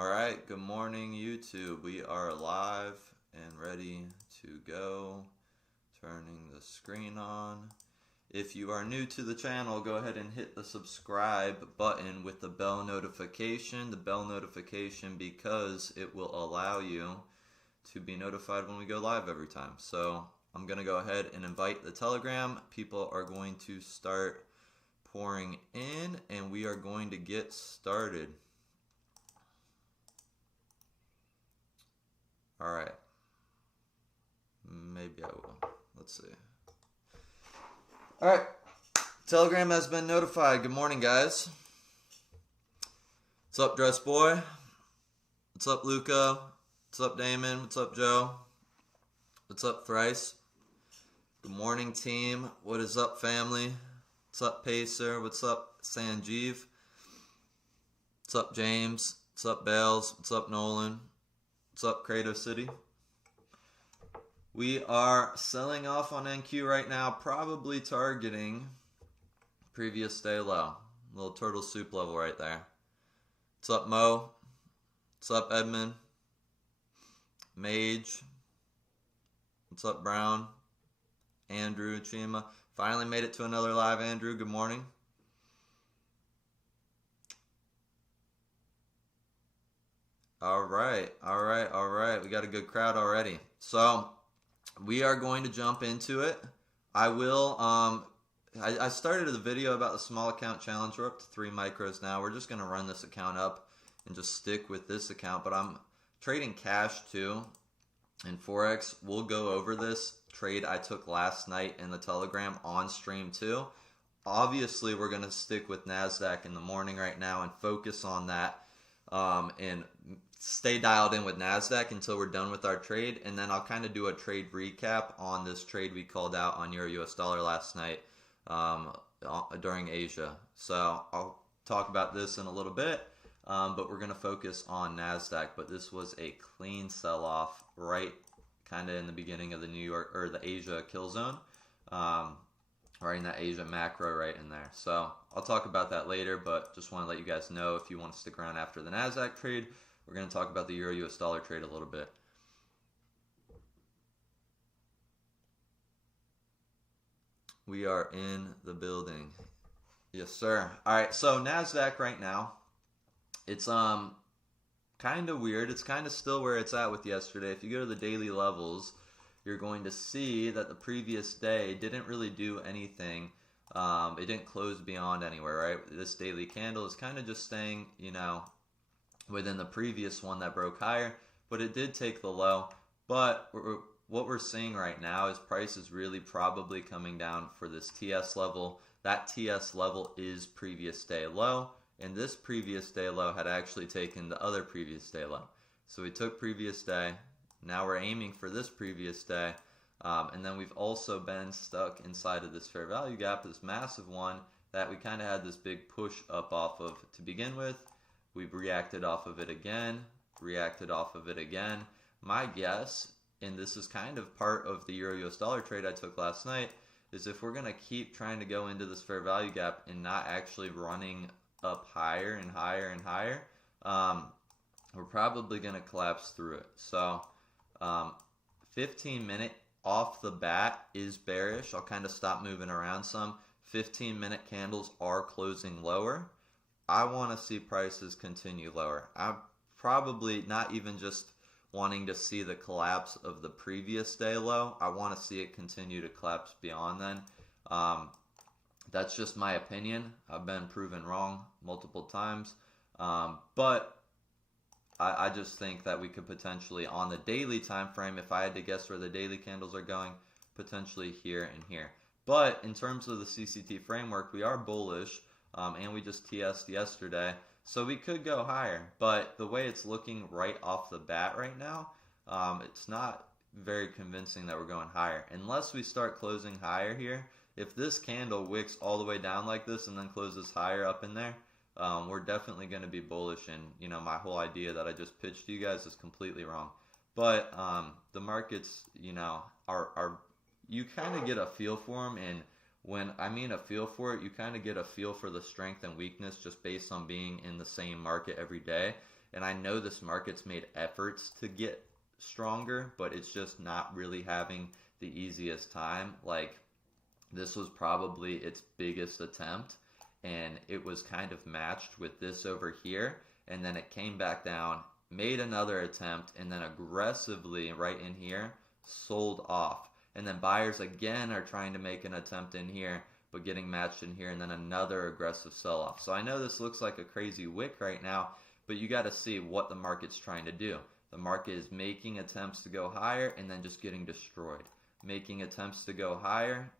Alright, good morning YouTube. We are live and ready to go. Turning the screen on. If you are new to the channel, go ahead and hit the subscribe button with the bell notification. The bell notification because it will allow you to be notified when we go live every time. So I'm going to go ahead and invite the Telegram. People are going to start pouring in and we are going to get started. Alright. Maybe I will. Let's see. Alright. Telegram has been notified. Good morning, guys. What's up, Dress Boy? What's up, Luca? What's up, Damon? What's up, Joe? What's up, Thrice? Good morning, team. What is up, family? What's up, Pacer? What's up, Sanjeev? What's up, James? What's up, Bales? What's up, Nolan? What's up, Creative City? We are selling off on NQ right now, probably targeting previous day low. Little turtle soup level right there. What's up, Mo? What's up, Edmund? Mage? What's up, Brown? Andrew, Chima. Finally made it to another live, Andrew. Good morning. All right. We got a good crowd already. So we are going to jump into it. I will, I started a video about the small account challenge. We're up to 3 micros now. We're just going to run this account up and just stick with this account. But I'm trading cash too in Forex. We'll go over this trade I took last night in the Telegram on stream too. Obviously, we're going to stick with NASDAQ in the morning right now and focus on that. And stay dialed in with NASDAQ until we're done with our trade, and then I'll kind of do a trade recap on this trade we called out on Euro US dollar last night during Asia. So I'll talk about this in a little bit, but we're going to focus on NASDAQ. But this was a clean sell-off right kind of in the beginning of the New York or the Asia kill zone, right in that Asia macro right in there. So I'll talk about that later, but just want to let you guys know if you want to stick around after the NASDAQ trade, we're going to talk about the Euro US dollar trade a little bit. We are in the building. Yes, sir. All right, so NASDAQ right now, it's kind of weird. It's kind of still where it's at with yesterday. If you go to the daily levels, you're going to see that the previous day didn't really do anything. It didn't close beyond anywhere, right? This daily candle is kind of just staying, you know, within the previous one that broke higher, but it did take the low. But what we're seeing right now is price is really probably coming down for this TS level. That TS level is previous day low, and this previous day low had actually taken the other previous day low. So we took previous day, now we're aiming for this previous day, and then we've also been stuck inside of this fair value gap, this massive one that we kind of had this big push up off of to begin with. We've reacted off of it again, My guess, and this is kind of part of the Euro US dollar trade I took last night, is if we're going to keep trying to go into this fair value gap and not actually running up higher and higher and higher, we're probably going to collapse through it. So 15-minute off the bat is bearish. I'll kind of stop moving around some. 15-minute candles are closing lower. I want to see prices continue lower. I'm probably not even just wanting to see the collapse of the previous day low. I want to see it continue to collapse beyond then. That's just my opinion. I've been proven wrong multiple times. But I just think that we could potentially, on the daily time frame, if I had to guess where the daily candles are going, potentially here and here. But in terms of the CCT framework, we are bullish. And we just TS'd yesterday, so we could go higher, but the way it's looking right off the bat right now, it's not very convincing that we're going higher unless we start closing higher here. If this candle wicks all the way down like this and then closes higher up in there, we're definitely going to be bullish, and you know, my whole idea that I just pitched to you guys is completely wrong. But the markets, you know, are you kind of get a feel for them, and when I mean a feel for it, you kind of get a feel for the strength and weakness just based on being in the same market every day. And I know this market's made efforts to get stronger, but it's just not really having the easiest time. Like, this was probably its biggest attempt, and it was kind of matched with this over here, and then it came back down, made another attempt, and then aggressively right in here sold off. And then buyers again are trying to make an attempt in here, but getting matched in here, and then another aggressive sell-off. So I know this looks like a crazy wick right now, but you got to see what the market's trying to do. The market is making attempts to go higher and then just getting destroyed. Making attempts to go higher,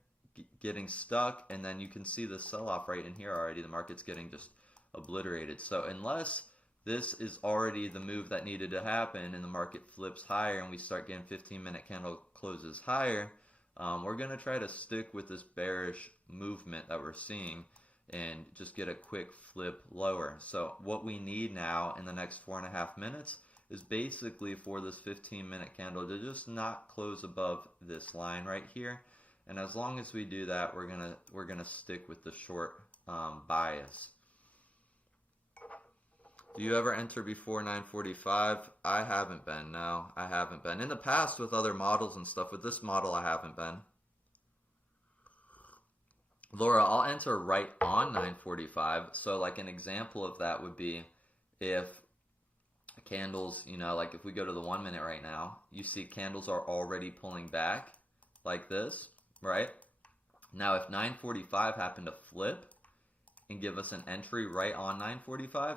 getting stuck, and then you can see the sell-off right in here already. The market's getting just obliterated. So unless this is already the move that needed to happen and the market flips higher and we start getting 15-minute candle closes higher, we're going to try to stick with this bearish movement that we're seeing and just get a quick flip lower. So what we need now in the next 4.5 minutes is basically for this 15-minute candle to just not close above this line right here. And as long as we do that, we're gonna stick with the short bias. Do you ever enter before 9:45? I haven't been. No, I haven't been. In the past with other models and stuff, with this model I haven't been. Laura, I'll enter right on 9:45. So like an example of that would be if candles, you know, like if we go to the 1 minute right now, you see candles are already pulling back like this, right? Now if 9:45 happened to flip and give us an entry right on 9:45,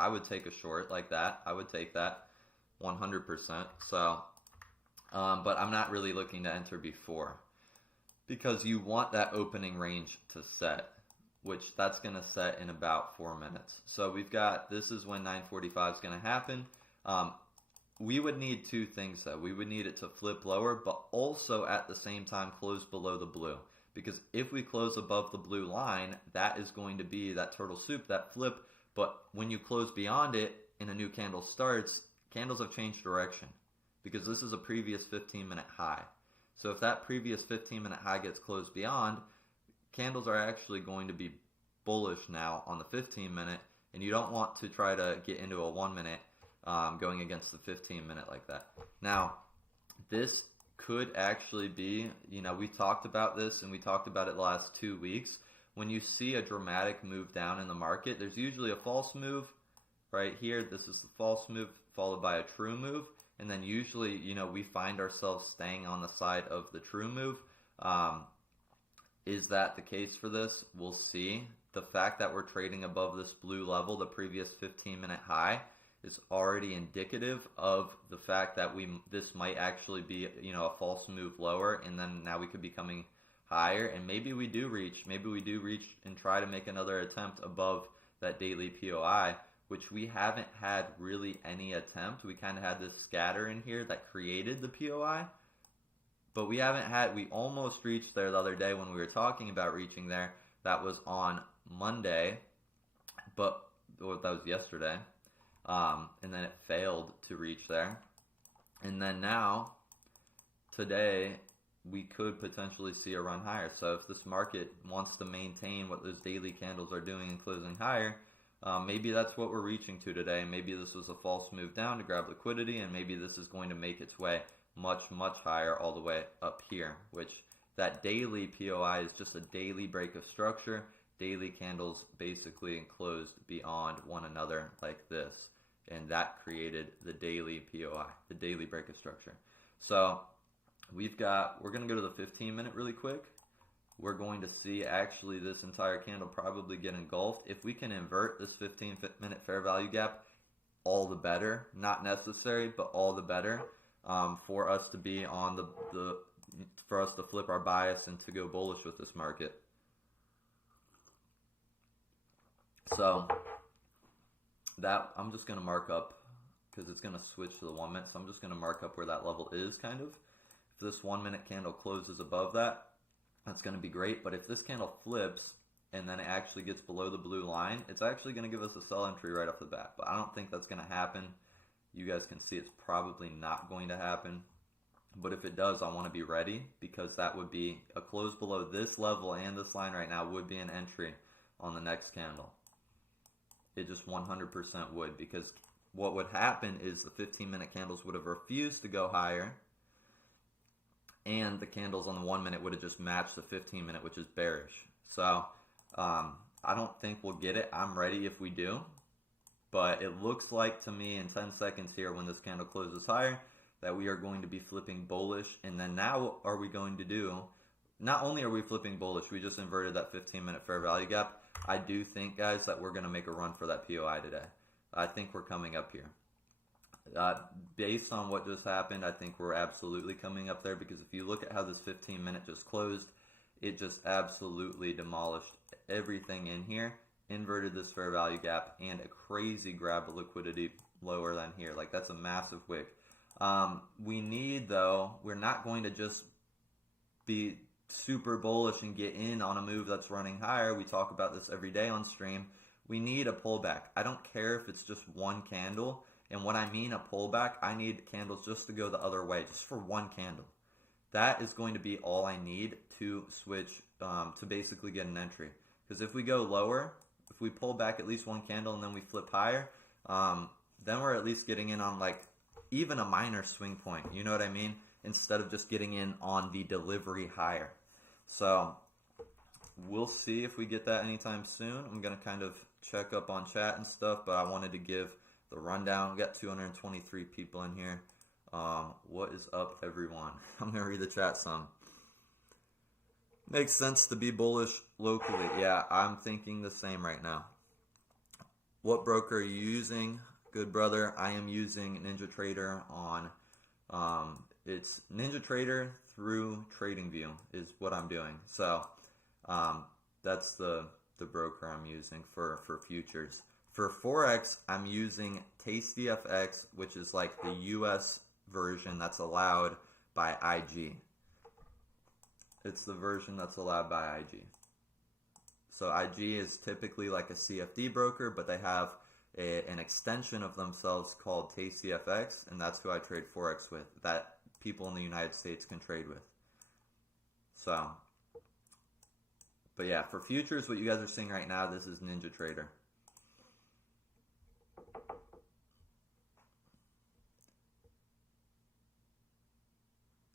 I would take a short like that. I would take that 100%. So, but I'm not really looking to enter before, because you want that opening range to set, which that's going to set in about 4 minutes. So we've got, this is when 9:45 is going to happen. We would need two things though. We would need it to flip lower, but also at the same time close below the blue. Because if we close above the blue line, that is going to be that turtle soup, that flip. But when you close beyond it and a new candle starts, candles have changed direction, because this is a previous 15-minute high. So if that previous 15-minute high gets closed beyond, candles are actually going to be bullish now on the 15-minute, and you don't want to try to get into a 1 minute going against the 15-minute like that. Now, this could actually be, you know, we talked about this and we talked about it the last 2 weeks. When you see a dramatic move down in the market, there's usually a false move right here. This is the false move followed by a true move. And then usually, you know, we find ourselves staying on the side of the true move. Is that the case for this? We'll see. The fact that we're trading above this blue level, the previous 15-minute high, is already indicative of the fact that this might actually be, you know, a false move lower, and then now we could be coming higher, and maybe we do reach and try to make another attempt above that daily POI, which we haven't had really any attempt. We kind of had this scatter in here that created the POI, but we almost reached there the other day when we were talking about reaching there. That was on Monday, that was yesterday, and then it failed to reach there. And then now, today, we could potentially see a run higher. So if this market wants to maintain what those daily candles are doing and closing higher, maybe that's what we're reaching to today. Maybe this was a false move down to grab liquidity, and maybe this is going to make its way much, much higher all the way up here, which that daily POI is just a daily break of structure. Daily candles basically enclosed beyond one another like this, and that created the daily POI, the daily break of structure. So we're going to go to the 15-minute really quick. We're going to see actually this entire candle probably get engulfed. If we can invert this 15-minute fair value gap, all the better. Not necessary, but all the better for us to be on for us to flip our bias and to go bullish with this market. So that I'm just going to mark up, because it's going to switch to the 1 minute. So I'm just going to mark up where that level is kind of. If this 1 minute candle closes above that, that's going to be great. But if this candle flips and then it actually gets below the blue line, it's actually going to give us a sell entry right off the bat. But I don't think that's going to happen. You guys can see it's probably not going to happen. But if it does, I want to be ready, because that would be a close below this level and this line right now would be an entry on the next candle. It just 100% would, because what would happen is the 15-minute candles would have refused to go higher, and the candles on the 1 minute would have just matched the 15-minute, which is bearish. So I don't think we'll get it. I'm ready if we do. But it looks like to me in 10 seconds here when this candle closes higher that we are going to be flipping bullish. And then now what are we going to do? Not only are we flipping bullish, we just inverted that 15-minute fair value gap. I do think, guys, that we're going to make a run for that POI today. I think we're coming up here. Based on what just happened, I think we're absolutely coming up there, because if you look at how this 15-minute just closed, it just absolutely demolished everything in here, inverted this fair value gap, and a crazy grab of liquidity lower than here. Like, that's a massive wick. We need, though, we're not going to just be super bullish and get in on a move that's running higher. We talk about this every day on stream. We need a pullback. I don't care if it's just one candle. And when I mean a pullback, I need candles just to go the other way, just for one candle. That is going to be all I need to switch, to basically get an entry. Because if we go lower, if we pull back at least one candle and then we flip higher, then we're at least getting in on like even a minor swing point. You know what I mean? Instead of just getting in on the delivery higher. So we'll see if we get that anytime soon. I'm going to kind of check up on chat and stuff, but I wanted to give the rundown. We got 223 people in here. What is up, everyone? I'm going to read the chat some. Makes sense to be bullish locally. Yeah, I'm thinking the same right now. What broker are you using? Good brother, I am using NinjaTrader on, it's NinjaTrader through TradingView is what I'm doing. So that's the broker I'm using for futures. For Forex, I'm using TastyFX, which is like the US version that's allowed by IG. It's the version that's allowed by IG. So IG is typically like a CFD broker, but they have an extension of themselves called TastyFX, and that's who I trade Forex with, that people in the United States can trade with. So, but yeah, for futures, what you guys are seeing right now, this is NinjaTrader.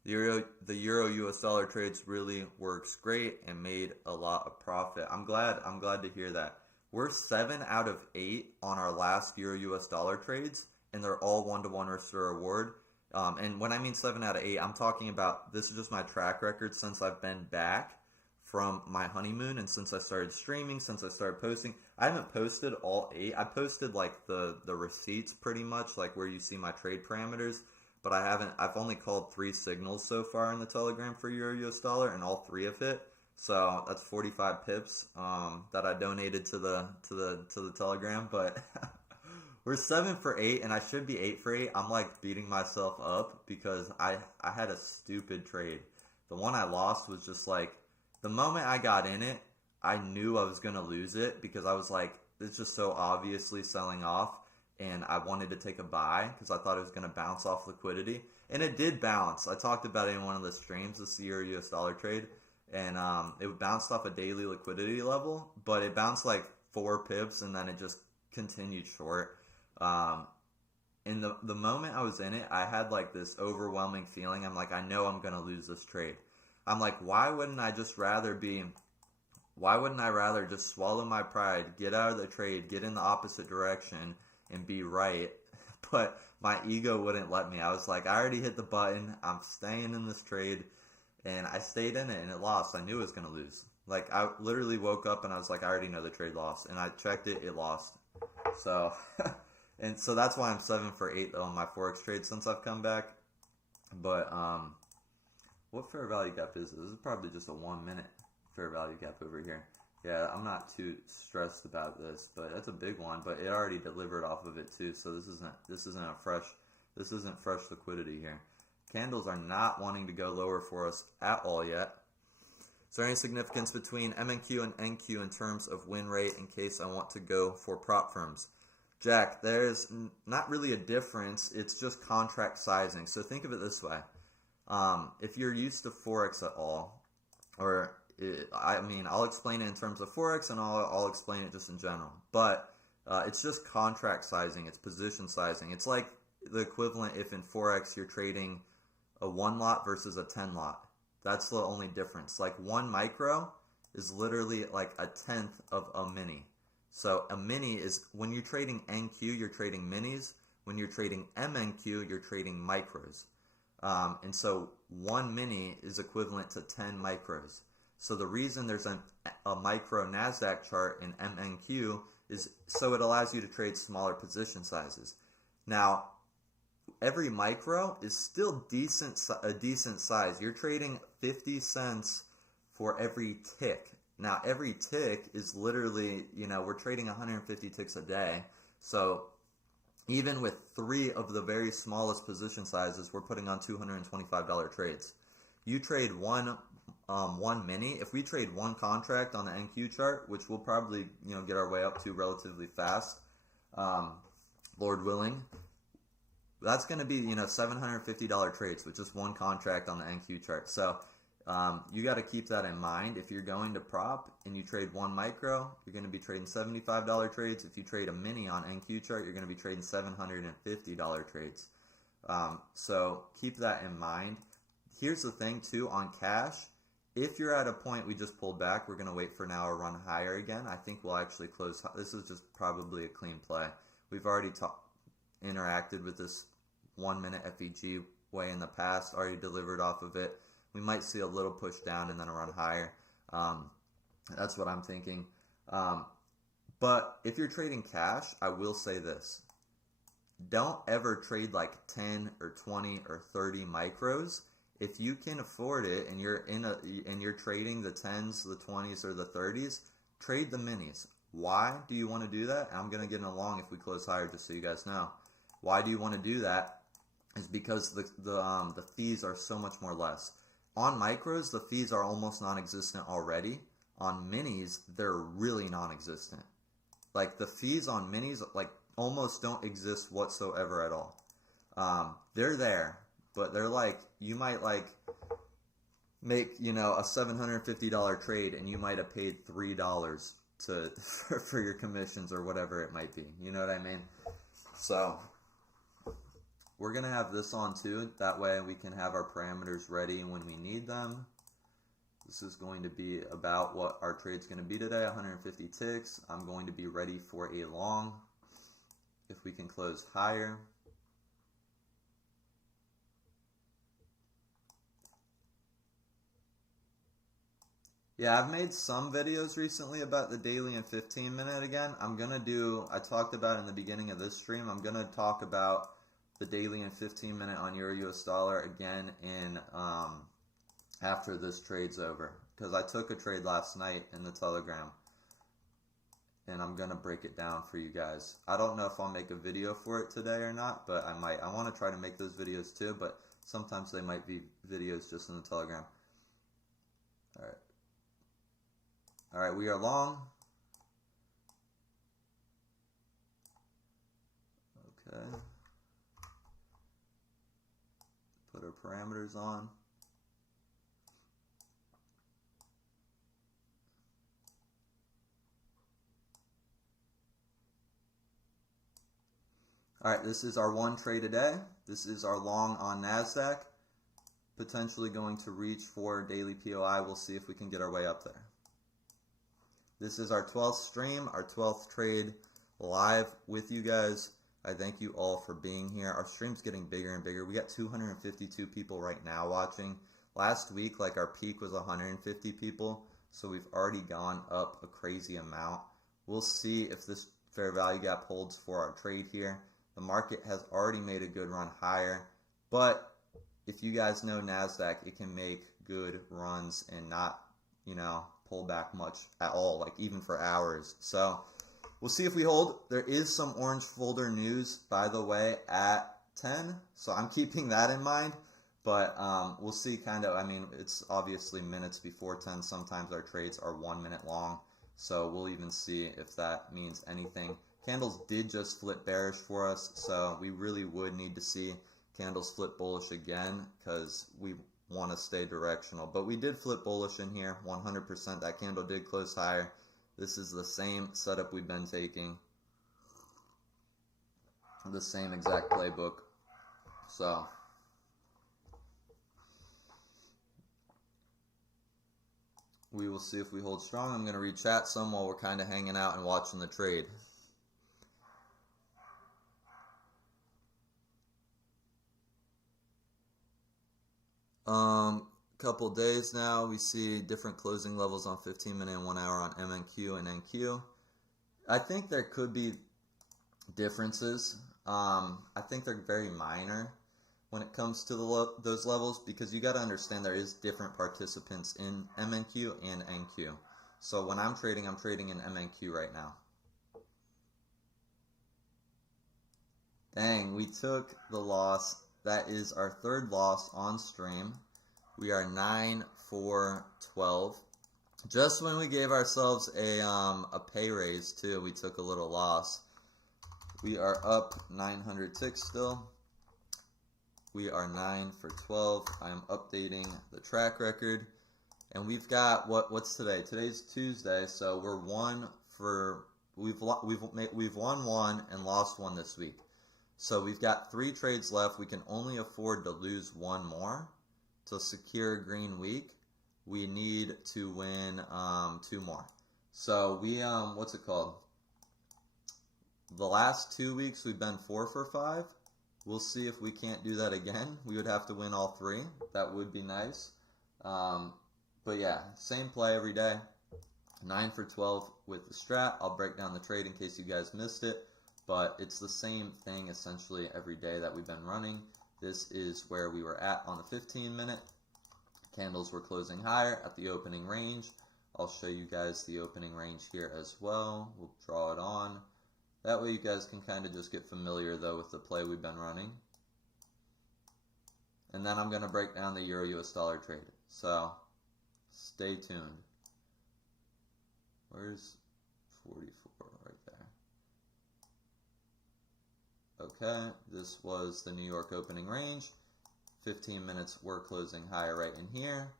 The Euro US dollar trades really works great and made a lot of profit. I'm glad to hear that. We're 7 out of 8 on our last Euro US dollar trades, and they're all 1-to-1 risk to reward. And when I mean 7 out of 8, I'm talking about, this is just my track record since I've been back from my honeymoon, and since I started streaming, since I started posting. I haven't posted all 8. I posted like the receipts pretty much, like where you see my trade parameters. But I've only called 3 signals so far in the Telegram for Euro US dollar, and all 3 have hit. So that's 45 pips that I donated to the Telegram. But we're 7 for 8, and I should be 8 for 8. I'm like beating myself up because I had a stupid trade. The one I lost was just like, the moment I got in it, I knew I was gonna lose it because I was like, it's just so obviously selling off. And I wanted to take a buy because I thought it was going to bounce off liquidity. And it did bounce. I talked about it in one of the streams, this Euro US dollar trade. And it bounced off a daily liquidity level. But it bounced like 4 pips and then it just continued short. In the moment I was in it, I had like this overwhelming feeling. I'm like, I know I'm going to lose this trade. I'm like, why wouldn't I rather just swallow my pride, get out of the trade, get in the opposite direction, and be right? But my ego wouldn't let me. I was like, I already hit the button. I'm staying in this trade. And I stayed in it, and it lost. I knew it was going to lose. Like, I literally woke up, and I was like, I already know the trade lost. And I checked it, it lost. So, and so that's why I'm 7 for 8, though, on my Forex trade since I've come back. But, what fair value gap is this? This is probably just a 1-minute fair value gap over here. Yeah, I'm not too stressed about this, but that's a big one. But it already delivered off of it too, so this isn't fresh liquidity here. Candles are not wanting to go lower for us at all yet. Is there any significance between MNQ and NQ in terms of win rate in case I want to go for prop firms? Jack, there's not really a difference. It's just contract sizing. So think of it this way: if you're used to Forex at all, I mean, I'll explain it in terms of Forex, and I'll explain it just in general. But It's just contract sizing, it's position sizing. It's like the equivalent if in Forex you're trading a 1 lot versus a 10 lot. That's the only difference. Like 1 micro is literally like a tenth of a mini. So a mini is, when you're trading NQ, you're trading minis. When you're trading MNQ, you're trading micros. And so 1 mini is equivalent to 10 micros. So the reason there's a micro NASDAQ chart in MNQ is so it allows you to trade smaller position sizes. Now, every micro is still a decent size. You're trading 50 cents for every tick. Now, every tick is literally, we're trading 150 ticks a day. So even with 3 of the very smallest position sizes, we're putting on $225 trades. You trade one mini. If we trade 1 contract on the NQ chart, which we'll probably get our way up to relatively fast, Lord willing, that's going to be $750 trades with just 1 contract on the NQ chart. So you got to keep that in mind. If you're going to prop and you trade 1 micro, you're going to be trading $75 trades. If you trade a mini on NQ chart, you're going to be trading $750 trades. So keep that in mind. Here's the thing too on cash. If you're at a point we just pulled back, we're going to wait for now a run higher again. I think we'll actually close. This is just probably a clean play. We've already interacted with this 1 minute FEG way in the past, already delivered off of it. We might see a little push down and then a run higher. That's what I'm thinking. But if you're trading cash, I will say this. Don't ever trade like 10 or 20 or 30 micros. If you can afford it and you're trading the 10s, the 20s, or the 30s, trade the minis. Why do you want to do that? I'm going to get along if we close higher, just so you guys know. Why do you want to do that? Is because the fees are so much more less. On micros, the fees are almost non-existent already. On minis, they're really non-existent. Like the fees on minis, like almost don't exist whatsoever at all. They're there, but they're like, you might like make a $750 trade, and you might have paid $3 for your commissions or whatever it might be. You know what I mean? So we're going to have this on too. That way we can have our parameters ready when we need them. This is going to be about what our trade's going to be today, 150 ticks. I'm going to be ready for a long if we can close higher. Yeah, I've made some videos recently about the daily and 15 minute again. I talked about in the beginning of this stream, I'm going to talk about the daily and 15 minute on Euro US dollar again in after this trade's over, because I took a trade last night in the Telegram and I'm gonna break it down for you guys. I don't know if I'll make a video for it today or not, but I might. I want to try to make those videos too, but sometimes they might be videos just in the Telegram. All right, we are long. Okay. Put our parameters on. All right, this is our 1 trade a day. This is our long on NASDAQ. Potentially going to reach for daily POI. We'll see if we can get our way up there. This is our 12th stream, our 12th trade live with you guys. I thank you all for being here. Our stream's getting bigger and bigger. We got 252 people right now watching. Last week, like our peak was 150 people, so we've already gone up a crazy amount. We'll see if this fair value gap holds for our trade here. The market has already made a good run higher, but if you guys know NASDAQ, it can make good runs and not, pull back much at all, like even for hours. So we'll see if we hold. There is some orange folder news, by the way, at 10, so I'm keeping that in mind. But we'll see it's obviously minutes before 10. Sometimes our trades are 1 minute long, so we'll even see if that means anything. Candles did just flip bearish for us, so we really would need to see candles flip bullish again because we want to stay directional. But we did flip bullish in here, 100%. That candle did close higher. This is the same setup we've been taking. the same exact playbook. So we will see if we hold strong. I'm going to read chat some while we're kind of hanging out and watching the trade. Couple days now, we see different closing levels on 15-minute and 1 hour on MNQ and NQ. I think there could be differences. I think they're very minor when it comes to those levels, because you got to understand there is different participants in MNQ and NQ. So when I'm trading in MNQ right now. Dang, we took the loss. That is our third loss on stream. We are 9-4-12. Just when we gave ourselves a pay raise too, we took a little loss. We are up 900 ticks still. We are 9-for-12. I'm updating the track record, and we've got what's today? Today's Tuesday, so we're we've won one and lost one this week. So we've got 3 trades left. We can only afford to lose one more to secure a green week. We need to win 2 more. So we what's it called? The last 2 weeks we've been 4-for-5. We'll see if we can't do that again. We would have to win all 3. That would be nice. But yeah, same play every day. 9-for-12 with the strat. I'll break down the trade in case you guys missed it. But it's the same thing essentially every day that we've been running. This is where we were at on the 15-minute. Candles were closing higher at the opening range. I'll show you guys the opening range here as well. We'll draw it on. That way you guys can kind of just get familiar though with the play we've been running. And then I'm going to break down the Euro US dollar trade. So stay tuned. Where's 44 right there? Okay, this was the New York opening range. 15 minutes were closing higher right in here.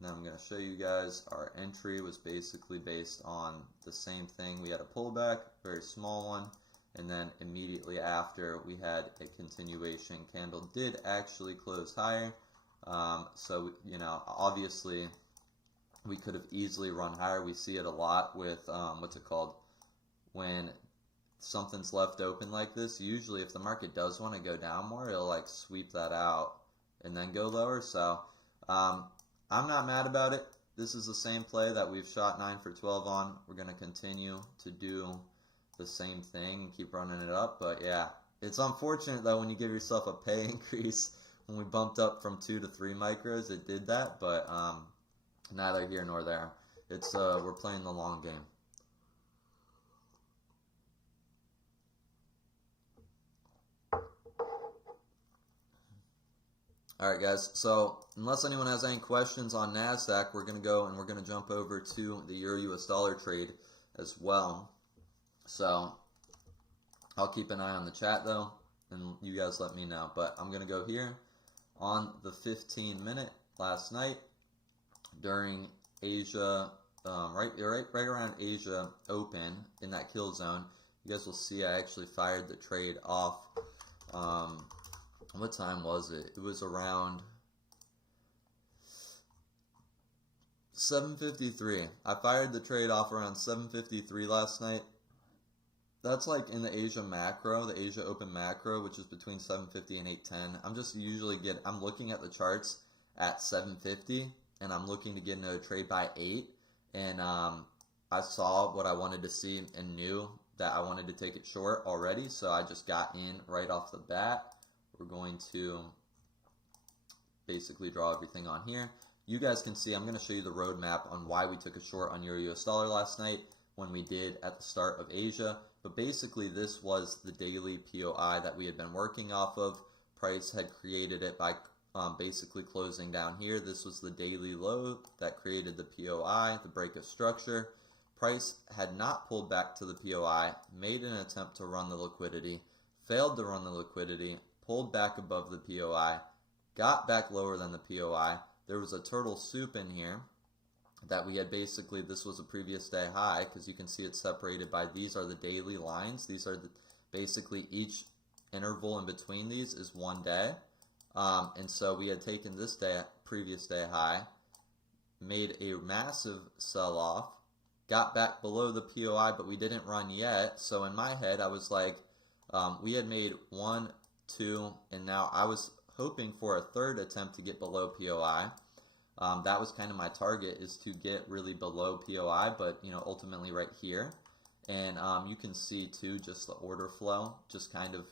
Now I'm going to show you guys our entry was basically based on the same thing. We had a pullback, very small one, and then immediately after we had a continuation. Candle did actually close higher. So, you know, obviously we could have easily run higher. We see it a lot with, what's it called? When something's left open like this, usually if the market does want to go down more, it'll like sweep that out and then go lower. So I'm not mad about it. This is the same play that we've shot 9-for-12 on. We're going to continue to do the same thing and keep running it up. But yeah, it's unfortunate though when you give yourself a pay increase. When we bumped up from 2 to 3 micros, it did that, but neither here nor there. It's we're playing the long game. Alright guys, so unless anyone has any questions on NASDAQ, we're going to go and we're going to jump over to the Euro US dollar trade as well. So I'll keep an eye on the chat though, and you guys let me know. But I'm going to go here on the 15-minute last night during Asia, right around Asia open in that kill zone. You guys will see I actually fired the trade off. What time was it? It was around 7:53. I fired the trade off around 7:53 last night. That's like in the Asia macro, the Asia open macro, which is between 7:50 and 8:10. I'm just usually I'm looking at the charts at 7:50, and I'm looking to get into a trade by 8. And I saw what I wanted to see and knew that I wanted to take it short already, so I just got in right off the bat. We're going to basically draw everything on here. You guys can see I'm going to show you the roadmap on why we took a short on Euro US dollar last night when we did at the start of Asia. But basically this was the daily POI that we had been working off of. Price had created it by basically closing down here. This was the daily low that created the POI, the break of structure. Price had not pulled back to the POI, made an attempt to run the liquidity, failed to run the liquidity, pulled back above the POI, got back lower than the POI. There was a turtle soup in here that we had basically, this was a previous day high because you can see it's separated by, these are the daily lines. These are basically each interval in between these is 1 day. And so we had taken this day, previous day high, made a massive sell-off, got back below the POI, but we didn't run yet. So in my head, I was like, we had made 1, 2, and now I was hoping for a third attempt to get below POI. That was kind of my target, is to get really below POI, but ultimately right here. And you can see too just the order flow, just kind of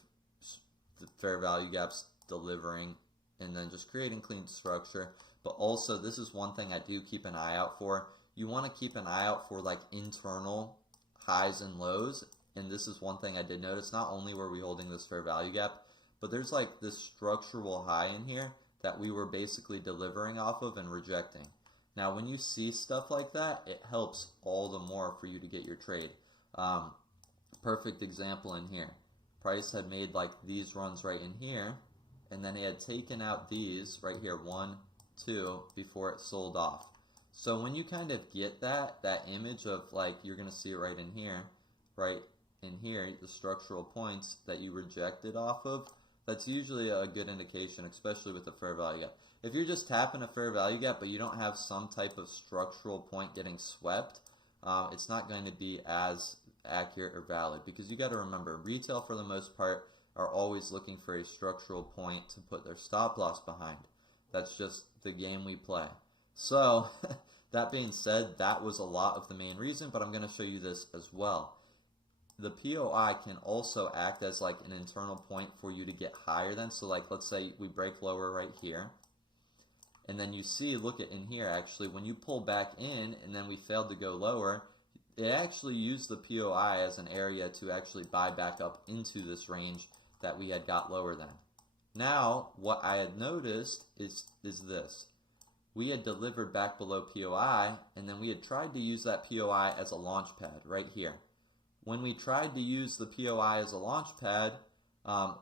the fair value gaps delivering and then just creating clean structure. But also, this is one thing I do keep an eye out for. You want to keep an eye out for like internal highs and lows, and this is one thing I did notice. Not only were we holding this fair value gap, but there's like this structural high in here that we were basically delivering off of and rejecting. Now when you see stuff like that, it helps all the more for you to get your trade. Perfect example in here. Price had made like these runs right in here, and then it had taken out these right here, 1, 2, before it sold off. So when you kind of get that image of like, you're going to see it right in here, the structural points that you rejected off of, that's usually a good indication, especially with the fair value gap. If you're just tapping a fair value gap, but you don't have some type of structural point getting swept, it's not going to be as accurate or valid, because you got to remember, retail for the most part are always looking for a structural point to put their stop loss behind. That's just the game we play. So that being said, that was a lot of the main reason, but I'm going to show you this as well. The POI can also act as like an internal point for you to get higher than. So like, let's say we break lower right here, and then you see, look at in here actually, when you pull back in and then we failed to go lower, it actually used the POI as an area to actually buy back up into this range that we had got lower than. Now, what I had noticed is this. We had delivered back below POI, and then we had tried to use that POI as a launch pad right here. When we tried to use the POI as a launch pad,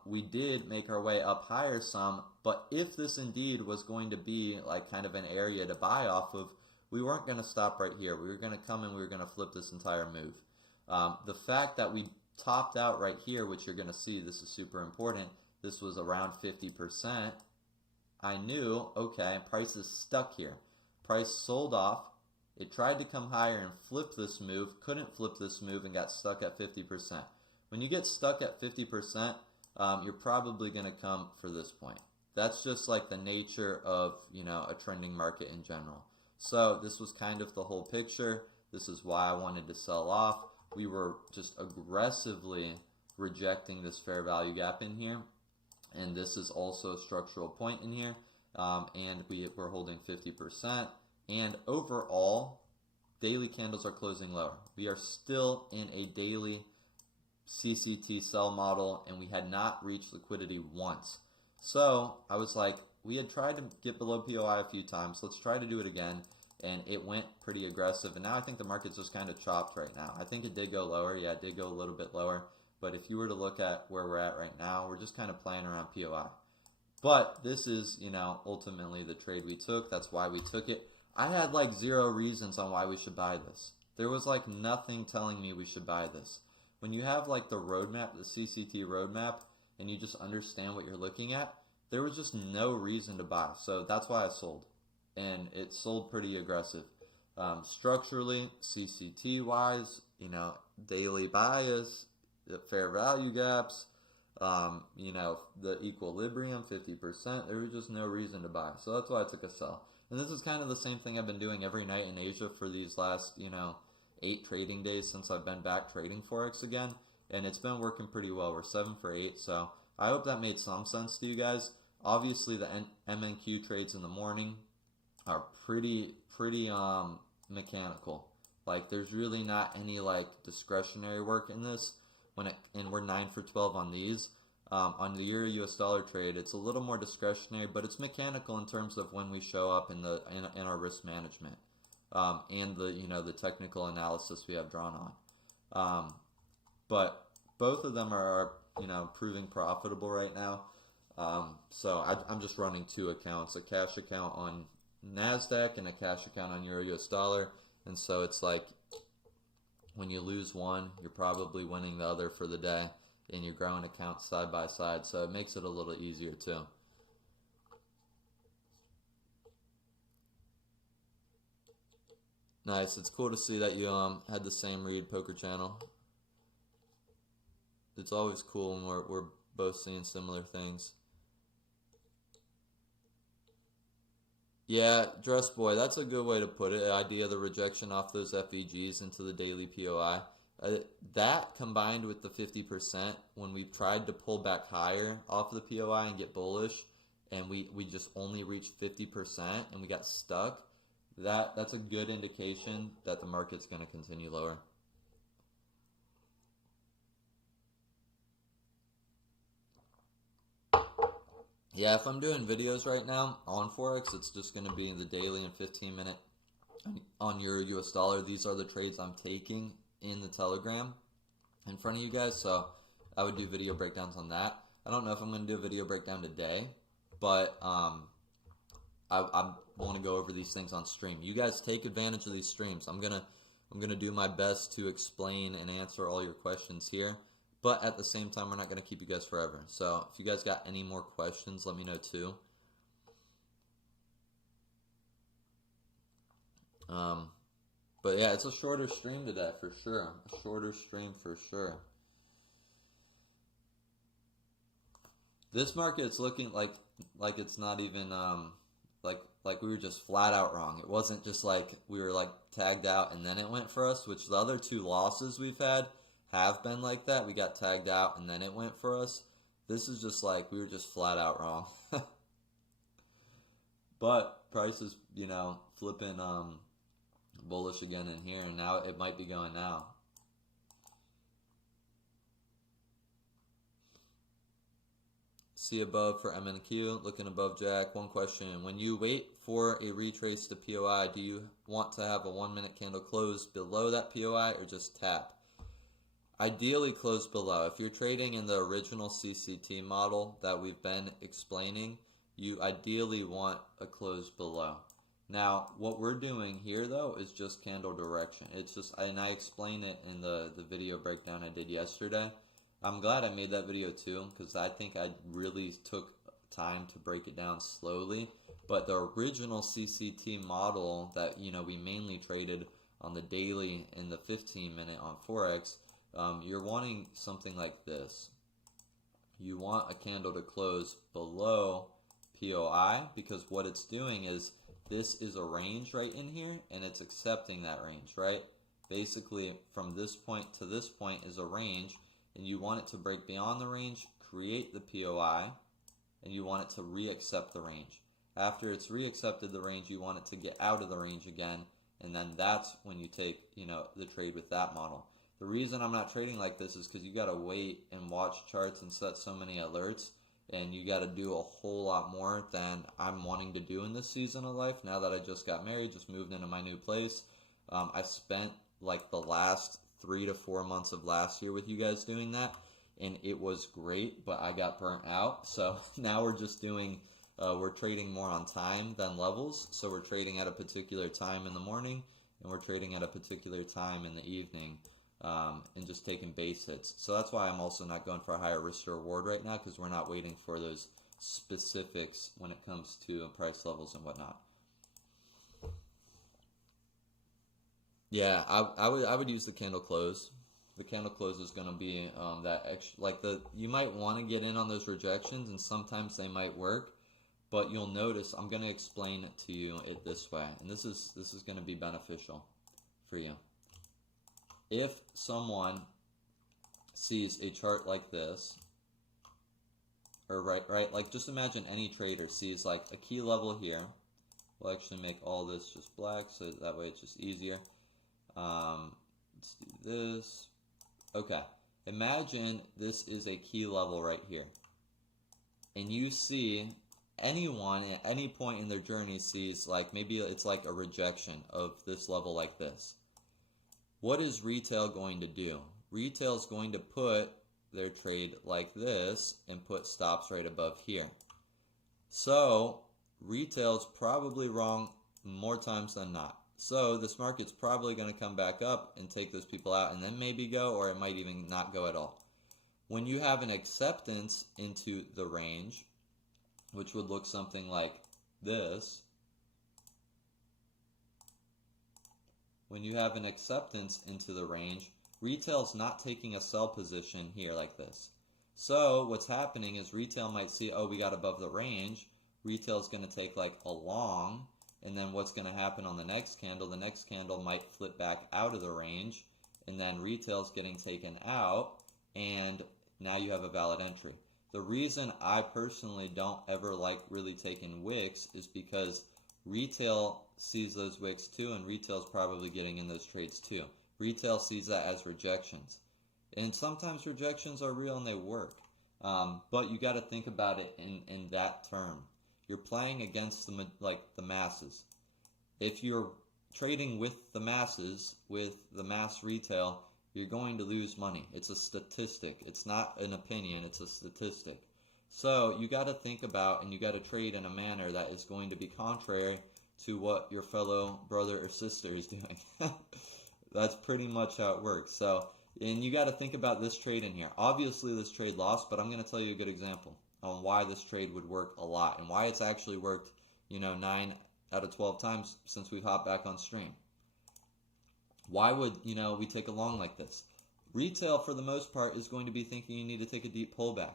we did make our way up higher some, but if this indeed was going to be like kind of an area to buy off of, we weren't going to stop right here. We were going to come and we were going to flip this entire move. The fact that we topped out right here, which you're going to see, this is super important, this was around 50%, I knew, okay, price is stuck here. Price sold off. It tried to come higher and flip this move, couldn't flip this move, and got stuck at 50%. When you get stuck at 50%, you're probably going to come for this point. That's just like the nature of, a trending market in general. So this was kind of the whole picture. This is why I wanted to sell off. We were just aggressively rejecting this fair value gap in here. And this is also a structural point in here. And we were holding 50%. And overall, daily candles are closing lower. We are still in a daily CCT sell model, and we had not reached liquidity once. So I was like, we had tried to get below POI a few times. Let's try to do it again. And it went pretty aggressive. And now I think the market's just kind of chopped right now. I think it did go lower. Yeah, it did go a little bit lower. But if you were to look at where we're at right now, we're just kind of playing around POI. But this is, ultimately the trade we took. That's why we took it. I had like 0 reasons on why we should buy this. There was like nothing telling me we should buy this. When you have like the roadmap, the CCT roadmap, and you just understand what you're looking at, there was just no reason to buy. So that's why I sold. And it sold pretty aggressive. Structurally, CCT wise, daily bias, the fair value gaps, the equilibrium, 50%, there was just no reason to buy. So that's why I took a sell. And this is kind of the same thing I've been doing every night in Asia for these last, 8 trading days since I've been back trading Forex again. And it's been working pretty well. We're 7 for 8. So I hope that made some sense to you guys. Obviously, the MNQ trades in the morning are pretty mechanical. Like, there's really not any like discretionary work in this. And we're 9 for 12 on these. On the Euro US dollar trade, it's a little more discretionary, but it's mechanical in terms of when we show up in our risk management, and the technical analysis we have drawn on. But both of them are proving profitable right now. So I'm just running 2 accounts, a cash account on NASDAQ and a cash account on Euro US dollar, and so it's like when you lose one, you're probably winning the other for the day. and you're growing accounts side by side, so it makes it a little easier too. Nice. It's cool to see that you had the same read, Poker Channel. It's always cool when we're both seeing similar things. Yeah, Dress Boy, that's a good way to put it. The idea of the rejection off those FEGs into the daily POI. That combined with the 50% when we tried to pull back higher off the POI and get bullish, and we just only reached 50% and we got stuck. That's a good indication that the market's going to continue lower. Yeah, if I'm doing videos right now on Forex, it's just going to be the daily and 15-minute on Euro US dollar. These are the trades I'm taking in the Telegram in front of you guys, so I would do video breakdowns on that. I don't know if I'm going to do a video breakdown today, but I want to go over these things on stream. You guys take advantage of these streams. I'm gonna do my best to explain and answer all your questions here, but at the same time, we're not gonna keep you guys forever. So if you guys got any more questions, let me know too. But yeah, it's a shorter stream today for sure. A shorter stream for sure. This market's looking like it's not even like we were just flat out wrong. It wasn't just like we were like tagged out and then it went for us, which the other two losses we've had have been like that. We got tagged out and then it went for us. This is just like we were just flat out wrong. But price is, you know, flipping bullish again in here, and now it might be going now. See above for MNQ, looking above Jack. One question: when you wait for a retrace to POI, do you want to have a 1 minute candle close below that POI or just tap? Ideally close below. If you're trading in the original CCT model that we've been explaining, you ideally want a close below. Now, what we're doing here though is just candle direction. It's just, and I explained it in the video breakdown I did yesterday. I'm glad I made that video too, because I think I really took time to break it down slowly. But the original CCT model that, you know, we mainly traded on the daily and the 15-minute on Forex, you're wanting something like this. You want a candle to close below POI, because what it's doing is this is a range right in here, and it's accepting that range, right? Basically, from this point to this point is a range, and you want it to break beyond the range, create the POI, and you want it to re-accept the range. After it's re-accepted the range, you want it to get out of the range again, and then that's when you take, you know, the trade with that model. The reason I'm not trading like this is because you got to wait and watch charts and set so many alerts, and you got to do a whole lot more than I'm wanting to do in this season of life. Now that I just got married, just moved into my new place, I spent like the last 3 to 4 months of last year with you guys doing that, and it was great, but I got burnt out. So now we're just doing, we're trading more on time than levels. So we're trading at a particular time in the morning, and we're trading at a particular time in the evening, and just taking base hits. So that's why I'm also not going for a higher risk to reward right now, because we're not waiting for those specifics when it comes to price levels and whatnot. Yeah, I would use the candle close. The candle close is going to be that extra, like you might want to get in on those rejections, and sometimes they might work, but you'll notice I'm going to explain it to you this way, and this is going to be beneficial for you. If someone sees a chart like this, or right, like just imagine any trader sees like a key level here. We'll actually make all this just black, so that way it's just easier. Let's do this. Okay, imagine this is a key level right here, and you see anyone at any point in their journey sees like maybe it's like a rejection of this level like this. What is retail going to do? Retail is going to put their trade like this and put stops right above here. So retail is probably wrong more times than not. So this market's probably going to come back up and take those people out and then maybe go, or it might even not go at all. When you have an acceptance into the range, which would look something like this, when you have an acceptance into the range, retail's not taking a sell position here like this. So what's happening is retail might see, oh, we got above the range. Retail's going to take like a long, and then what's going to happen on the next candle might flip back out of the range, and then retail's getting taken out, and now you have a valid entry. The reason I personally don't ever like really taking wicks is because retail sees those wicks too, and retail's probably getting in those trades too. Retail sees that as rejections. And sometimes rejections are real and they work. But you got to think about it in that term. You're playing against the masses. If you're trading with the masses, with the mass retail, you're going to lose money. It's a statistic. It's not an opinion. It's a statistic. So you got to think about and you got to trade in a manner that is going to be contrary to what your fellow brother or sister is doing. That's pretty much how it works. So, and you got to think about this trade in here. Obviously, this trade lost, but I'm going to tell you a good example on why this trade would work a lot and why it's actually worked, 9 out of 12 times since we've hopped back on stream. Why would, we take a long like this? Retail, for the most part, is going to be thinking you need to take a deep pullback.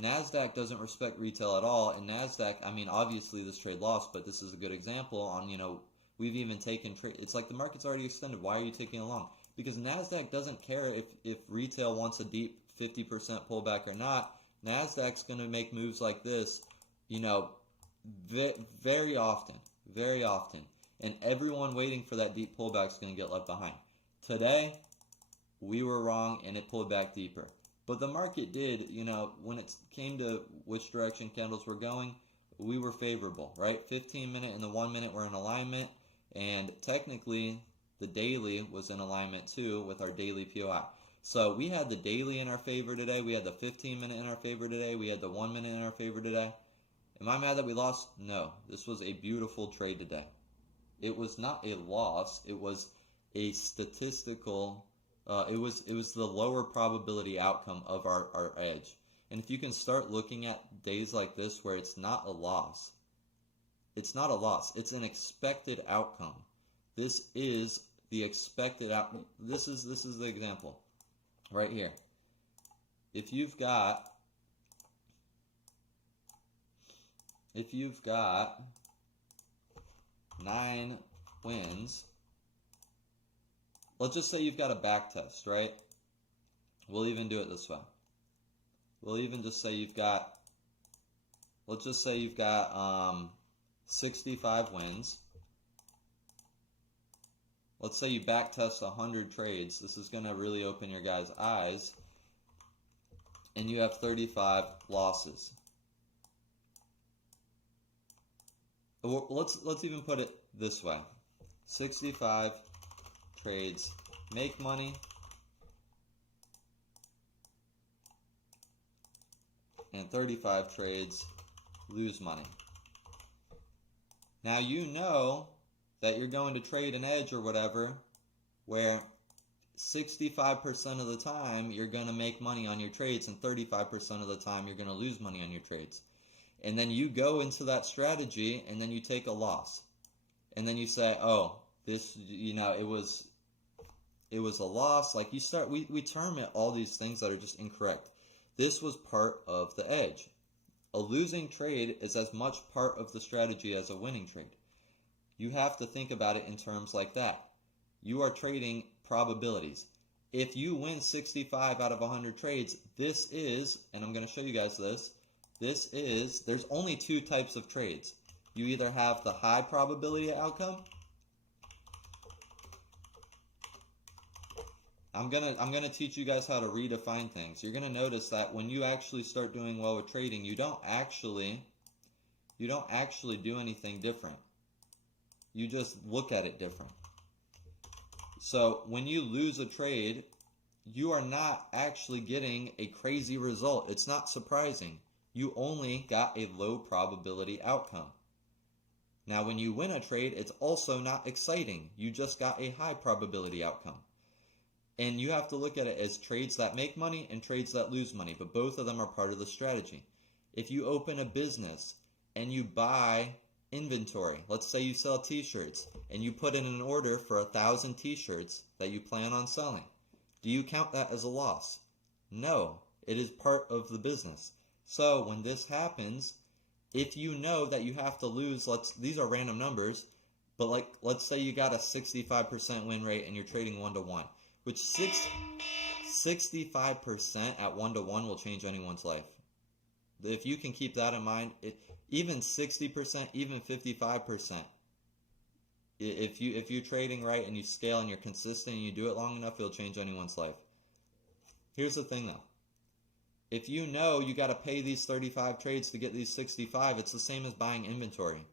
NASDAQ doesn't respect retail at all, and NASDAQ, obviously this trade lost, but this is a good example on, we've even taken trade. It's like the market's already extended. Why are you taking a long? Because NASDAQ doesn't care if retail wants a deep 50% pullback or not. NASDAQ's going to make moves like this, very often, very often. And everyone waiting for that deep pullback is going to get left behind. Today, we were wrong and it pulled back deeper. But the market did, when it came to which direction candles were going, we were favorable, right? 15-minute and the 1-minute were in alignment. And technically, the daily was in alignment too with our daily POI. So we had the daily in our favor today. We had the 15-minute in our favor today. We had the 1-minute in our favor today. Am I mad that we lost? No. This was a beautiful trade today. It was not a loss. It was a statistical, it was the lower probability outcome of our edge. And if you can start looking at days like this where it's not a loss, it's not a loss. It's an expected outcome. This is the expected outcome. This is the example right here. If you've got 9 wins, let's just say you've got a back test, right? We'll even do it this way. We'll even just say let's just say you've got 65 wins. Let's say you back test 100 trades. This is going to really open your guys' eyes. And you have 35 losses. Let's even put it this way. 65 trades make money, and 35 trades lose money. Now you know that you're going to trade an edge or whatever where 65% of the time you're going to make money on your trades and 35% of the time you're going to lose money on your trades. And then you go into that strategy and then you take a loss. And then you say, oh, this, it was a loss. Like we term it all these things that are just incorrect. This was part of the edge. A losing trade is as much part of the strategy as a winning trade. You have to think about it in terms like that. You are trading probabilities. If you win 65 out of 100 trades, this is, and I'm going to show you guys this, there's only 2 types of trades. You either have the high probability outcome. I'm gonna teach you guys how to redefine things. You're gonna notice that when you actually start doing well with trading, you don't actually do anything different. You just look at it different. So when you lose a trade, you are not actually getting a crazy result. It's not surprising. You only got a low probability outcome. Now when you win a trade, it's also not exciting. You just got a high probability outcome. And you have to look at it as trades that make money and trades that lose money, but both of them are part of the strategy. If you open a business and you buy inventory, let's say you sell t-shirts, and you put in an order for 1,000 t-shirts that you plan on selling, do you count that as a loss? No, it is part of the business. So when this happens, if you know that you have to lose, these are random numbers, but let's say you got a 65% win rate and you're trading 1-to-1, which 65% at 1-to-1 will change anyone's life. If you can keep that in mind, even 60%, even 55%, if you're trading right and you scale and you're consistent and you do it long enough, it'll change anyone's life. Here's the thing though. If you know you got to pay these 35 trades to get these 65, it's the same as buying inventory.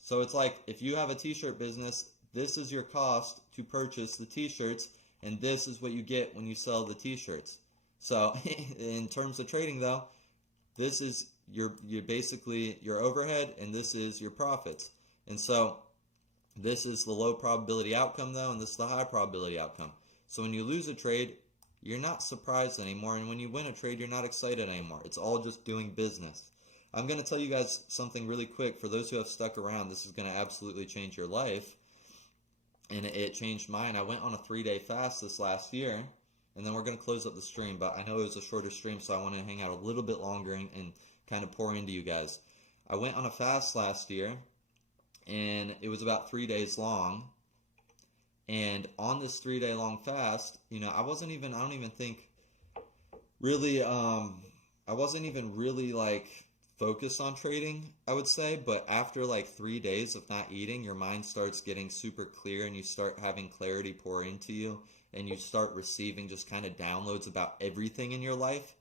So it's like if you have a t-shirt business, this is your cost to purchase the t-shirts, and this is what you get when you sell the t-shirts. So in terms of trading though, this is your basically your overhead, and this is your profits. And so this is the low probability outcome though, and this is the high probability outcome. So when you lose a trade, you're not surprised anymore, and when you win a trade, you're not excited anymore. It's all just doing business. I'm going to tell you guys something really quick. For those who have stuck around, this is going to absolutely change your life, and it changed mine. I went on a 3-day fast this last year, and then we're going to close up the stream, but I know it was a shorter stream, so I want to hang out a little bit longer and kind of pour into you guys. I went on a fast last year, and it was about 3 days long. And on this 3-day long fast, I wasn't even really like focused on trading, I would say. But after like 3 days of not eating, your mind starts getting super clear, and you start having clarity pour into you, and you start receiving just kind of downloads about everything in your life.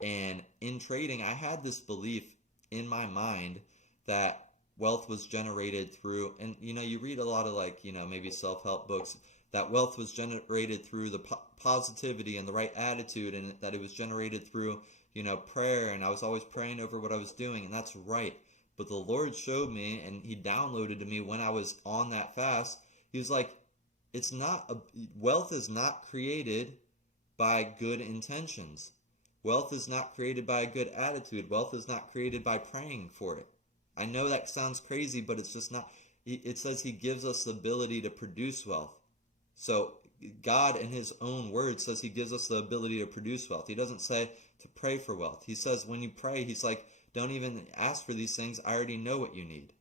And in trading, I had this belief in my mind that wealth was generated through, and you read a lot of maybe self-help books, that wealth was generated through the positivity and the right attitude, and that it was generated through prayer, and I was always praying over what I was doing, and that's right. But the Lord showed me, and he downloaded to me when I was on that fast. He was like, wealth is not created by good intentions. Wealth is not created by a good attitude. Wealth is not created by praying for it. I know that sounds crazy, but it's just not. It says he gives us the ability to produce wealth. So God, in his own word, says he gives us the ability to produce wealth. He doesn't say to pray for wealth. He says when you pray, he's like, don't even ask for these things. I already know what you need.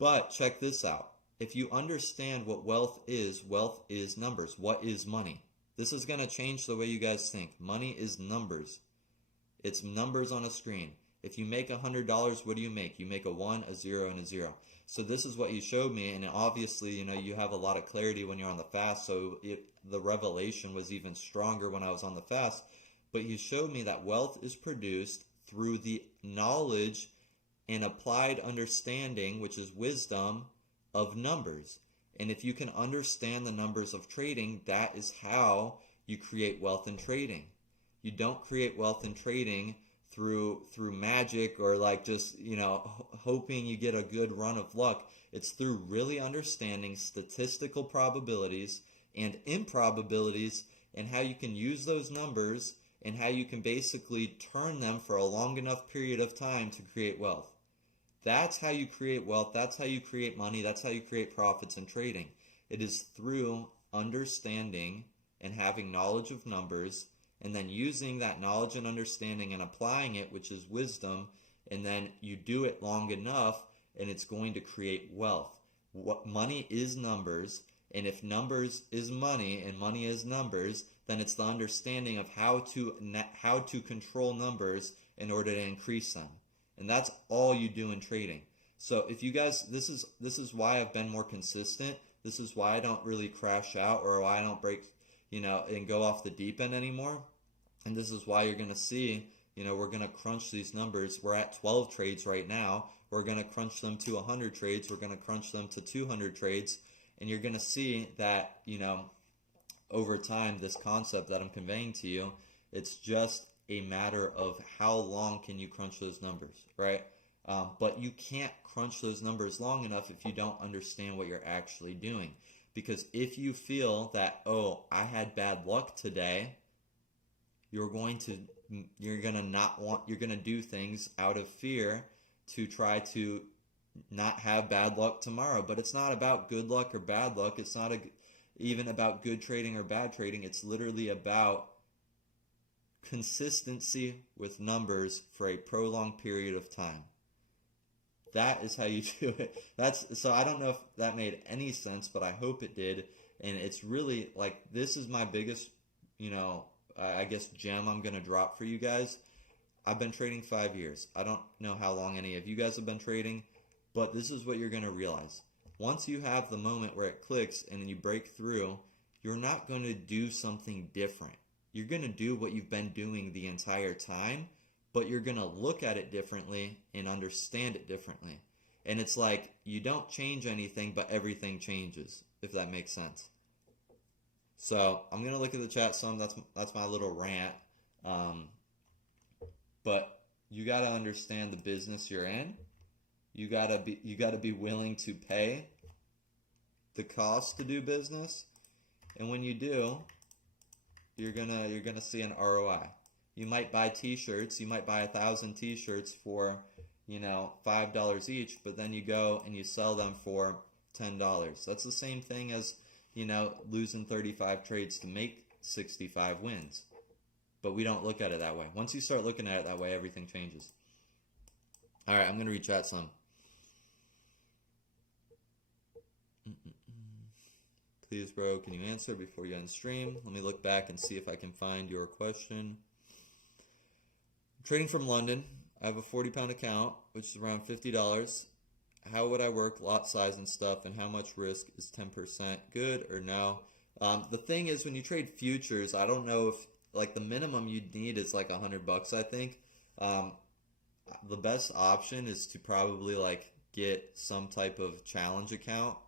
But check this out. If you understand what wealth is numbers. What is money? This is going to change the way you guys think. Money is numbers. It's numbers on a screen. If you make $100, what do you make? You make a 1, a 0, and a 0. So this is what he showed me, and obviously, you have a lot of clarity when you're on the fast, so the revelation was even stronger when I was on the fast. But he showed me that wealth is produced through the knowledge and applied understanding, which is wisdom, of numbers. And if you can understand the numbers of trading, that is how you create wealth in trading. You don't create wealth in trading through magic or hoping you get a good run of luck. It's through really understanding statistical probabilities and improbabilities, and how you can use those numbers and how you can basically turn them for a long enough period of time to create wealth. That's how you create wealth. That's how you create money. That's how you create profits in trading. It is through understanding and having knowledge of numbers, and then using that knowledge and understanding and applying it, which is wisdom, and then you do it long enough, and it's going to create wealth. Money is numbers, and if numbers is money and money is numbers, then it's the understanding of how to control numbers in order to increase them. And that's all you do in trading. So if you guys, this is why I've been more consistent. This is why I don't really crash out, or why I don't break and go off the deep end anymore. And this is why you're going to see, we're going to crunch these numbers. We're at 12 trades right now. We're going to crunch them to 100 trades. We're going to crunch them to 200 trades. And you're going to see that, over time, this concept that I'm conveying to you, it's just a matter of how long can you crunch those numbers, right? But you can't crunch those numbers long enough if you don't understand what you're actually doing. Because if you feel that, oh, I had bad luck today, you're going to do things out of fear to try to not have bad luck tomorrow. But it's not about good luck or bad luck. It's not even about good trading or bad trading. It's literally about consistency with numbers for a prolonged period of time. That is how you do it. So I don't know if that made any sense, but I hope it did. And it's really like, this is my biggest, I guess, gem I'm going to drop for you guys. I've been trading 5 years. I don't know how long any of you guys have been trading, but this is what you're going to realize. Once you have the moment where it clicks and then you break through, you're not going to do something different. You're going to do what you've been doing the entire time, but you're going to look at it differently and understand it differently. And it's like, you don't change anything, but everything changes, if that makes sense. So I'm going to look at the chat some. That's my little rant. But you got to understand the business you're in. You got to be willing to pay the cost to do business. And when you do, you're gonna see an ROI. You might buy t-shirts, you might buy 1,000 t-shirts for, $5 each, but then you go and you sell them for $10. That's the same thing as, losing 35 trades to make 65 wins. But we don't look at it that way. Once you start looking at it that way, everything changes. All right, I'm going to reach out some. Please, bro, can you answer before you end stream? Let me look back and see if I can find your question. I'm trading from London. I have a 40-pound account, which is around $50. How would I work lot size and stuff, and how much risk is 10% good or no? The thing is, when you trade futures, I don't know if, like, the minimum you'd need is like $100, I think. The best option is to probably like get some type of challenge account,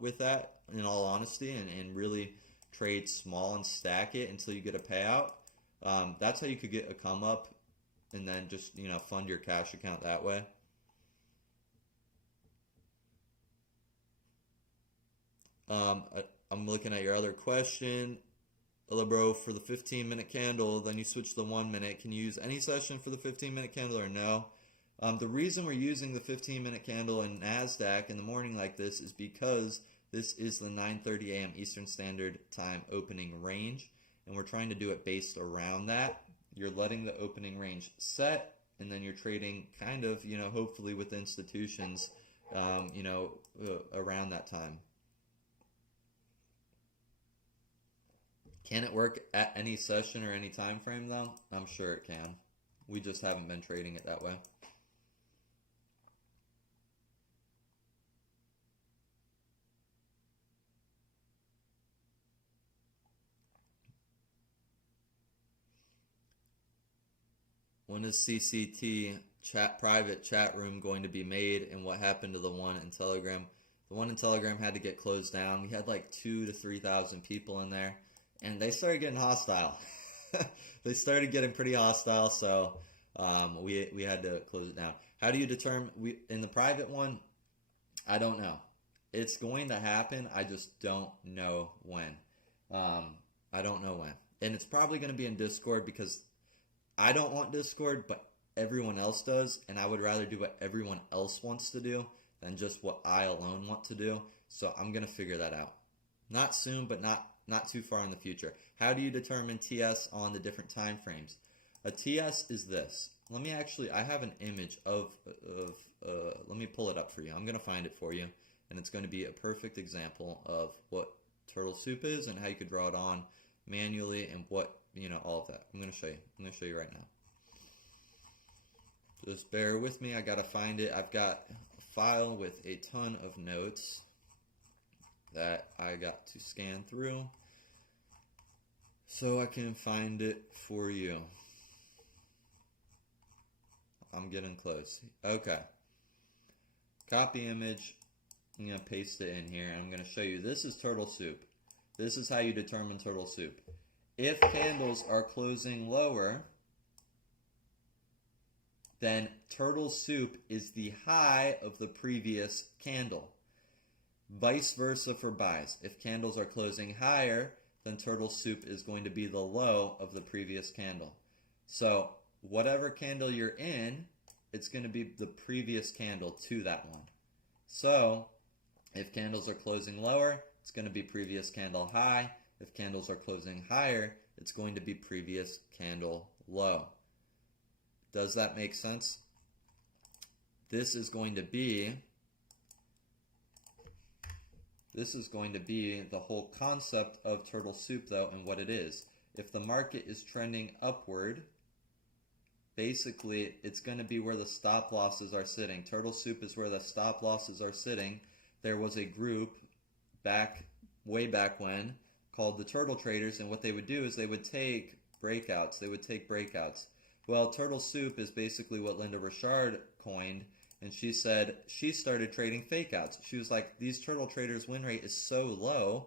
with that, in all honesty, and really trade small and stack it until you get a payout. That's how you could get a come up, and then just, fund your cash account that way. I'm looking at your other question. Hello, bro, for the 15-minute candle, then you switch to the 1 minute. Can you use any session for the 15-minute candle or no? The reason we're using the 15-minute candle in NASDAQ in the morning like this is because this is the 9:30 a.m. Eastern Standard Time opening range, and we're trying to do it based around that. You're letting the opening range set, and then you're trading kind of, hopefully with institutions, around that time. Can it work at any session or any time frame though? I'm sure it can. We just haven't been trading it that way. When is CCT private chat room going to be made, and what happened to the one in Telegram? The one in Telegram had to get closed down. We had like 2,000 to 3,000 people in there, and they started getting hostile. They started getting pretty hostile, so we had to close it down. How do you determine in the private one? I don't know. It's going to happen. I just don't know when. I don't know when, and it's probably going to be in Discord because I don't want Discord, but everyone else does, and I would rather do what everyone else wants to do than just what I alone want to do. So I'm going to figure that out. Not soon, but not too far in the future. How do you determine TS on the different time frames? A TS is this. I have an image of let me pull it up for you. I'm going to find it for you, and it's going to be a perfect example of what turtle soup is and how you could draw it on manually and what, all of that. I'm going to show you. I'm going to show you right now. Just bear with me. I got to find it. I've got a file with a ton of notes that I got to scan through so I can find it for you. I'm getting close. Okay. Copy image. I'm going to paste it in here, and I'm going to show you. This is turtle soup. This is how you determine turtle soup. If candles are closing lower, then turtle soup is the high of the previous candle. Vice versa for buys. If candles are closing higher, then turtle soup is going to be the low of the previous candle. So whatever candle you're in, it's going to be the previous candle to that one. So if candles are closing lower, it's going to be previous candle high. If candles are closing higher, it's going to be previous candle low. Does that make sense? This is going to be the whole concept of turtle soup, though, and what it is. If the market is trending upward, basically it's going to be where the stop losses are sitting. Turtle soup is where the stop losses are sitting. There was a group way back when, called the turtle traders, and what they would do is they would take breakouts. Well, turtle soup is basically what Linda Richard coined, and she said she started trading fake outs. She was like, these turtle traders' win rate is so low,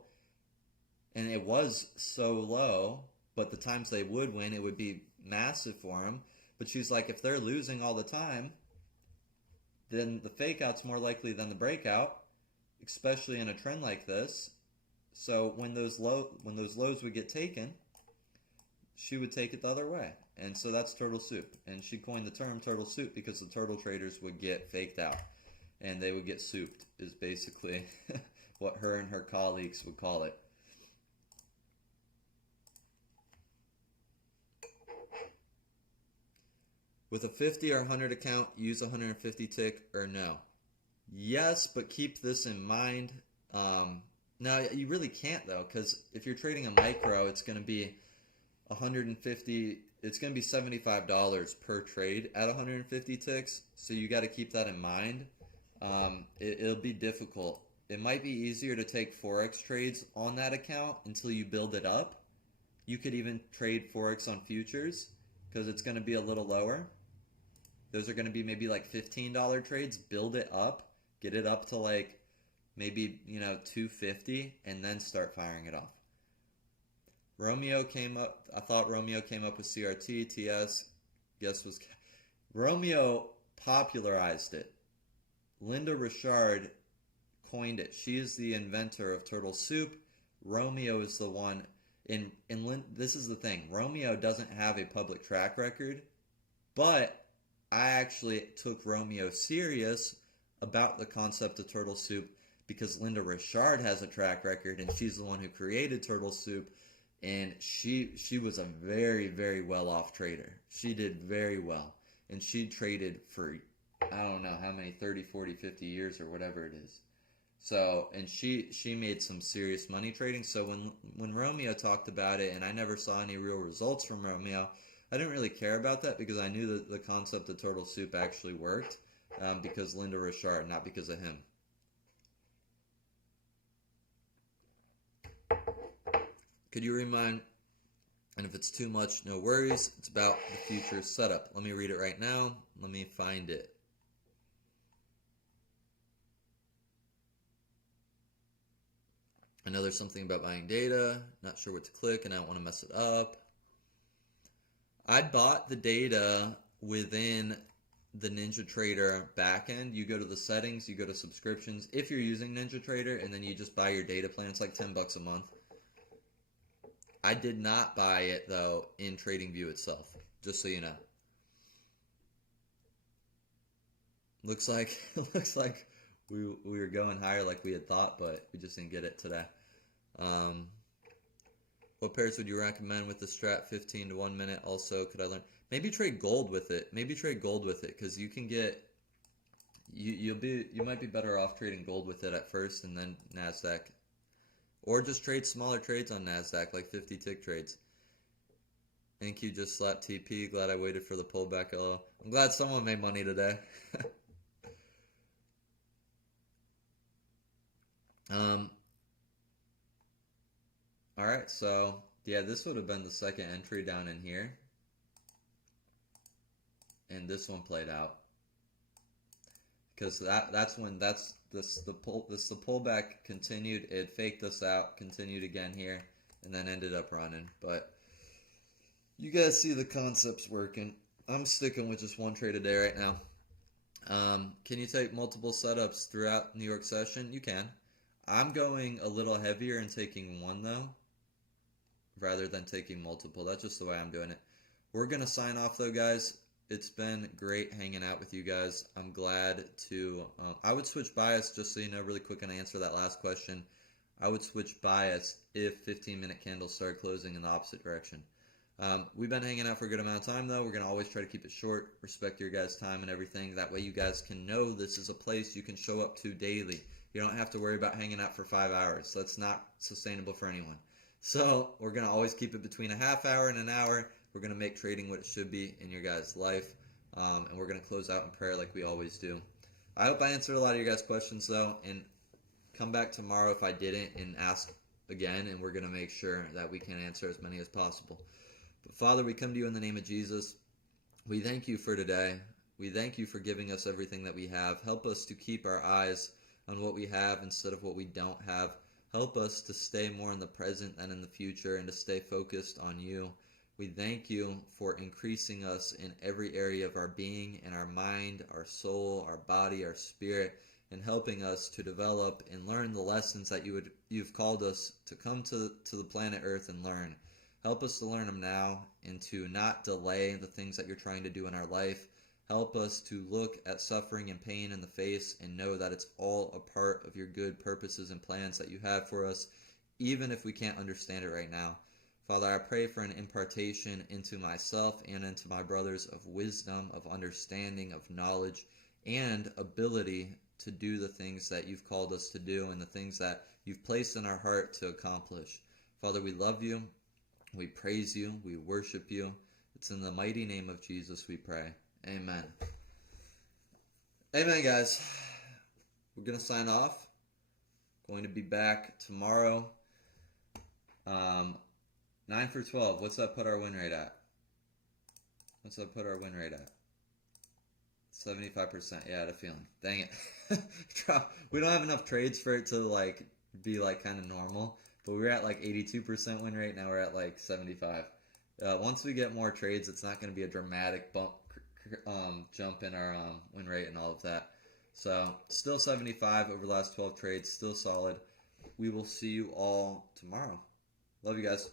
and it was so low, but the times they would win, it would be massive for them. But she's like, if they're losing all the time, then the fake out's more likely than the breakout, especially in a trend like this. So when those lows would get taken, she would take it the other way. And so that's turtle soup. And she coined the term turtle soup because the turtle traders would get faked out and they would get souped, is basically what her and her colleagues would call it. With a 50 or 100 account, use 150 tick or no? Yes, but keep this in mind. Now, you really can't, though, because if you're trading a micro, it's going to be it's going to be $75 per trade at 150 ticks, so you got to keep that in mind. It'll be difficult. It might be easier to take Forex trades on that account until you build it up. You could even trade Forex on futures because it's going to be a little lower. Those are going to be maybe like $15 trades. Build it up, get it up to like maybe, $250, and then start firing it off. Romeo came up. I thought Romeo came up with CRT, TS. Guess was Romeo popularized it. Linda Richard coined it. She is the inventor of turtle soup. Romeo is the one. This is the thing. Romeo doesn't have a public track record, but I actually took Romeo serious about the concept of turtle soup because Linda Richard has a track record, and she's the one who created turtle soup, and she was a very, very well-off trader. She did very well, and she traded for, I don't know how many, 30, 40, 50 years or whatever it is. So, and she made some serious money trading. So when Romeo talked about it, and I never saw any real results from Romeo, I didn't really care about that because I knew that the concept of turtle soup actually worked because Linda Richard, not because of him. Could you remind, and if it's too much, no worries, it's about the future setup. Let me read it right now. Let me find it. I know there's something about buying data, not sure what to click, and I don't want to mess it up. I bought the data within the NinjaTrader backend. You go to the settings, you go to subscriptions, if you're using NinjaTrader, and then you just buy your data plan. It's like $10 a month. I did not buy it, though, in TradingView itself, just so you know. Looks like we were going higher like we had thought, but we just didn't get it today. What pairs would you recommend with the strat 15 to 1 minute? Also, could I learn? Maybe trade gold with it. Because you can get you might be better off trading gold with it at first and then NASDAQ. Or just trade smaller trades on NASDAQ, like 50 tick trades. Thank you, just slapped TP. Glad I waited for the pullback. LO. I'm glad someone made money today. Alright, so yeah, this would have been the second entry down in here. And this one played out. Because that's when the pullback continued. It faked us out, continued again here, and then ended up running. But you guys see the concepts working. I'm sticking with just one trade a day right now. Can you take multiple setups throughout New York session? You can. I'm going a little heavier and taking one though, rather than taking multiple. That's just the way I'm doing it. We're going to sign off though, guys. It's been great hanging out with you guys. I'm glad to, I would switch bias, just so you know, really quick, and answer that last question. I would switch bias if 15-minute candles start closing in the opposite direction. We've been hanging out for a good amount of time though. We're going to always try to keep it short, respect your guys' time and everything. That way you guys can know this is a place you can show up to daily. You don't have to worry about hanging out for 5 hours. That's not sustainable for anyone. So we're going to always keep it between a half hour and an hour. We're going to make trading what it should be in your guys' life. And we're going to close out in prayer like we always do. I hope I answered a lot of your guys' questions though. And come back tomorrow if I didn't and ask again. And we're going to make sure that we can answer as many as possible. But Father, we come to you in the name of Jesus. We thank you for today. We thank you for giving us everything that we have. Help us to keep our eyes on what we have instead of what we don't have. Help us to stay more in the present than in the future and to stay focused on you. We thank you for increasing us in every area of our being, in our mind, our soul, our body, our spirit, and helping us to develop and learn the lessons that you've called us to come to the planet Earth and learn. Help us to learn them now and to not delay the things that you're trying to do in our life. Help us to look at suffering and pain in the face and know that it's all a part of your good purposes and plans that you have for us, even if we can't understand it right now. Father, I pray for an impartation into myself and into my brothers of wisdom, of understanding, of knowledge, and ability to do the things that you've called us to do and the things that you've placed in our heart to accomplish. Father, we love you. We praise you. We worship you. It's in the mighty name of Jesus we pray. Amen. Amen, guys. We're going to sign off. Going to be back tomorrow. 9 for 12. What's that put our win rate at? 75%. Yeah, I had a feeling. Dang it. We don't have enough trades for it to be kind of normal. But we were at 82% win rate. Now we're at 75. Once we get more trades, it's not going to be a dramatic jump in our win rate and all of that. So still 75 over the last 12 trades, still solid. We will see you all tomorrow. Love you guys.